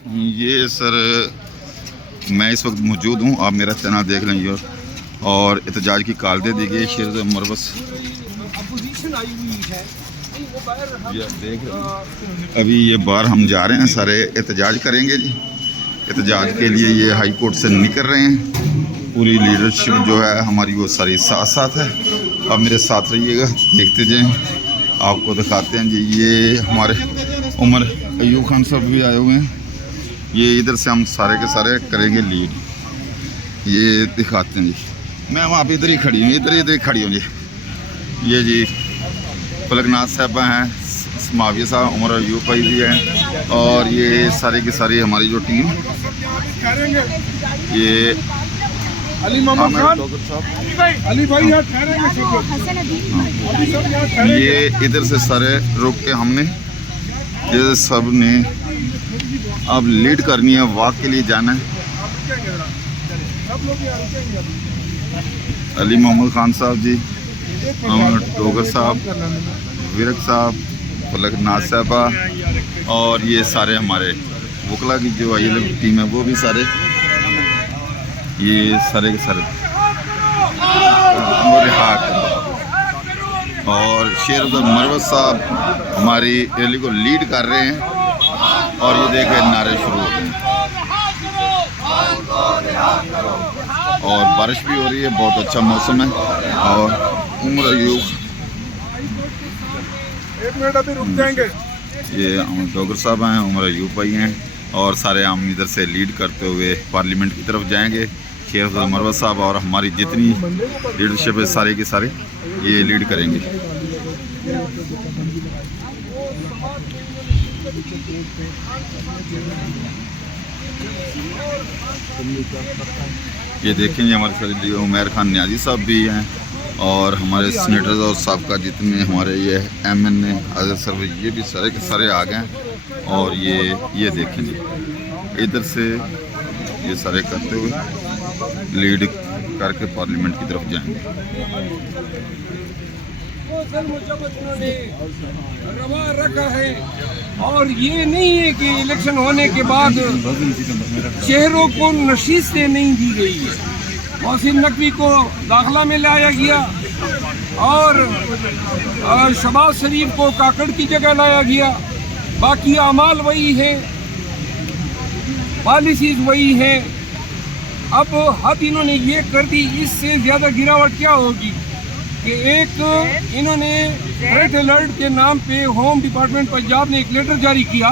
ये सर मैं इस वक्त मौजूद हूँ, आप मेरा चैनल देख लेंगे और एहतजाज की कॉल दे दी गई शेर मरवस। अभी ये बाहर हम जा रहे हैं, सारे एहतजाज करेंगे जी। एहतजाज के लिए ये हाई कोर्ट से निकल रहे हैं, पूरी लीडरशिप जो है हमारी वो सारी साथ साथ है। आप मेरे साथ रहिएगा, देखते जाएं, आपको दिखाते हैं जी। ये हमारे उमर अयूब खान साहब भी आए हुए हैं। ये इधर से हम सारे के सारे करेंगे लीड, ये दिखाते हैं जी। मैं वहाँ पे इधर ही खड़ी हूँ, इधर ही खड़ी हूँ जी। ये जी फलकनाथ साहबा हैं, समाविया साहब, उमर अयूब भाई भी हैं, और ये सारे की सारी हमारी जो टीम, ये अली मोहम्मद खान, अली भाई यहाँ ये इधर से सारे रुक के हमने ये सब ने अब लीड करनी है, वॉक के लिए जाना है। अली मोहम्मद खान साहब जी, टोगर साहब, विरक साहब, फलकनाथ साहबा, और ये सारे हमारे वकला की जो आई टीम है वो भी सारे, ये सारे के सारे और शेर मरवस साहब हमारी रैली को लीड कर रहे हैं। और ये देखे नारे शुरू हो गए और बारिश भी हो रही है, बहुत अच्छा मौसम है। और उमर अयूब, एक मिनट अभी रुक जाएंगे। ये डोगर साहब हैं, उमर अयूब भाई हैं, और सारे हम इधर से लीड करते हुए पार्लियामेंट की तरफ जाएंगे। शेर मरवस साहब और हमारी जितनी लीडरशिप है सारे के सारे ये लीड करेंगे। ये देखेंगे हमारे साथ उमर खान न्याजी साहब भी हैं, और हमारे सीनेटर और सबका जितने हमारे ये MNA आज़ाद सर, ये भी सारे के सारे आ गए हैं। और ये देखेंगे इधर से ये सारे करते हुए लीड करके पार्लियामेंट की तरफ जाएंगे। रवा रखा है, और ये नहीं है कि इलेक्शन होने के बाद शहरों को नशीस्तें नहीं दी गई है। मोहसिन नकवी को दाखिला में लाया गया, और शहबाज शरीफ को काकड़ की जगह लाया गया। बाकी अमाल वही है, पॉलिसीज वही है। अब हद इन्होंने ये कर दी, इससे ज़्यादा गिरावट क्या होगी कि एक इन्होंने थ्रेट अलर्ट के नाम पे होम डिपार्टमेंट पंजाब ने एक लेटर जारी किया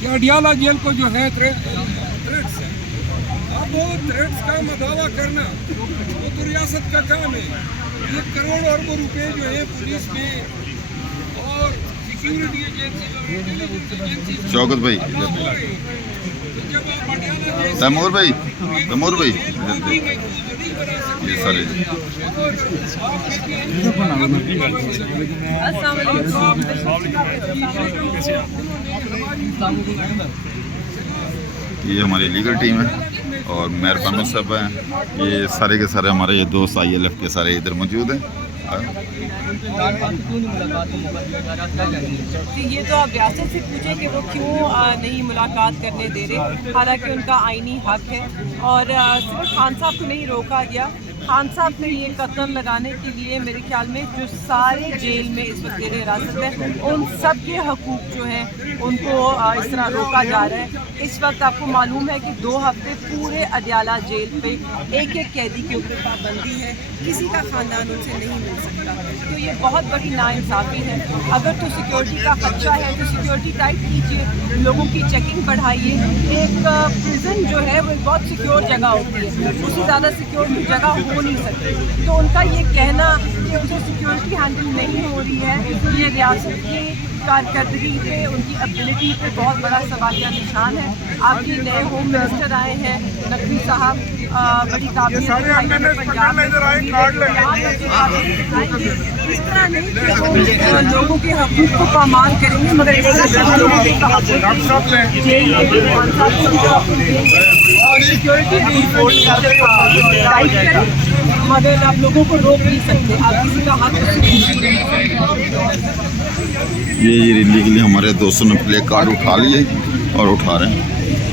कि अडियाला जेल को जो है थ्रेट्स है। अब वो थ्रेट्स का मदावा करना वो तो रियासत का काम है। ये करोड़ अरबों रुपए जो है पुलिस में और सिक्योरिटी एजेंसी शौकत भाई, तैमूर भाई, ये सारे ये हमारी लीगल टीम है, और मेहरबान साहब हैं। ये सारे के सारे हमारे ये दोस्त ILF के सारे इधर मौजूद हैं। ये तो आप रियासत से पूछें कि वो क्यों नहीं मुलाकात करने दे रहे, हालांकि उनका आईनी हक है। और सिर्फ खान साहब को नहीं रोका गया, खान साहब ने ये कदम लगाने के लिए मेरे ख्याल में जो सारे जेल में इस वक्त जेल हिरासत में उन सब के हकूक़ जो हैं उनको इस तरह रोका जा रहा है। इस वक्त आपको मालूम है कि 2 हफ्ते पूरे अडियाला जेल पे एक कैदी के ऊपर पाबंदी है, किसी का ख़ानदान उनसे नहीं मिल सकता। तो ये बहुत बड़ी नाइंसाफ़ी है। अगर तो सिक्योरिटी का खदशा है तो सिक्योरिटी टाइट कीजिए, लोगों की चेकिंग बढ़ाइए। एक प्रिजन जो है वो बहुत सिक्योर जगह होती है, उससे ज़्यादा सिक्योर जगह हो नहीं सकती। तो उनका ये कहना कि उनसे सिक्योरिटी हैंडल नहीं हो रही है, ये रियासत की कारकर्दगी पे, उनकी एबिलिटी पे बहुत बड़ा सवालिया निशान है। आपके नए होम मिनिस्टर आए हैं नकवी साहब, बड़ी काबिलियत इस तरह नहीं कि लोगों के हकूक़ को पामाल करेंगे, मगर और सिक्योरिटी टाइट करें, मगर आप लोगों को रोक नहीं सकते, आप किसी का हक ये रैली के लिए हमारे दोस्तों ने प्ले कार्ड उठा लिए और उठा रहे हैं।